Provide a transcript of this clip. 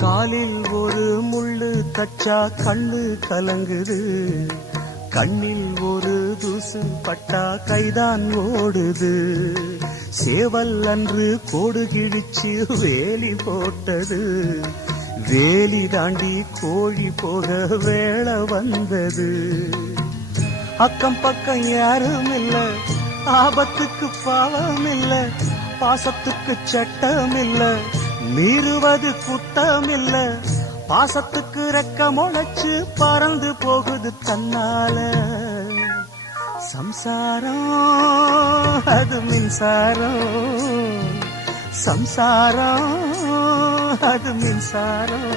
காலில் ஒரு முள்ளு தச்சா கண்ணு கலங்குது, கண்ணில் ஒரு தூசு பட்டா கைதான் ஓடுது. சேவல் அன்று கோடு கிழிச்சு வேலி போட்டது, வேலி தாண்டி கோழி போக வேளை வந்தது. அக்கம் பக்கம் யாரும் இல்ல, ஆபத்துக்கு பாவம் இல்ல, பாசத்துக்கு சட்டம் இல்ல, மீறுவது குத்தம் இல்ல. பாசத்துக்கு ரெக்க முளைச்சு பறந்து போகுது தன்னால. சம்சாரம் அது மின்சாரம், சம்சாரம் அது மின்சாரம்.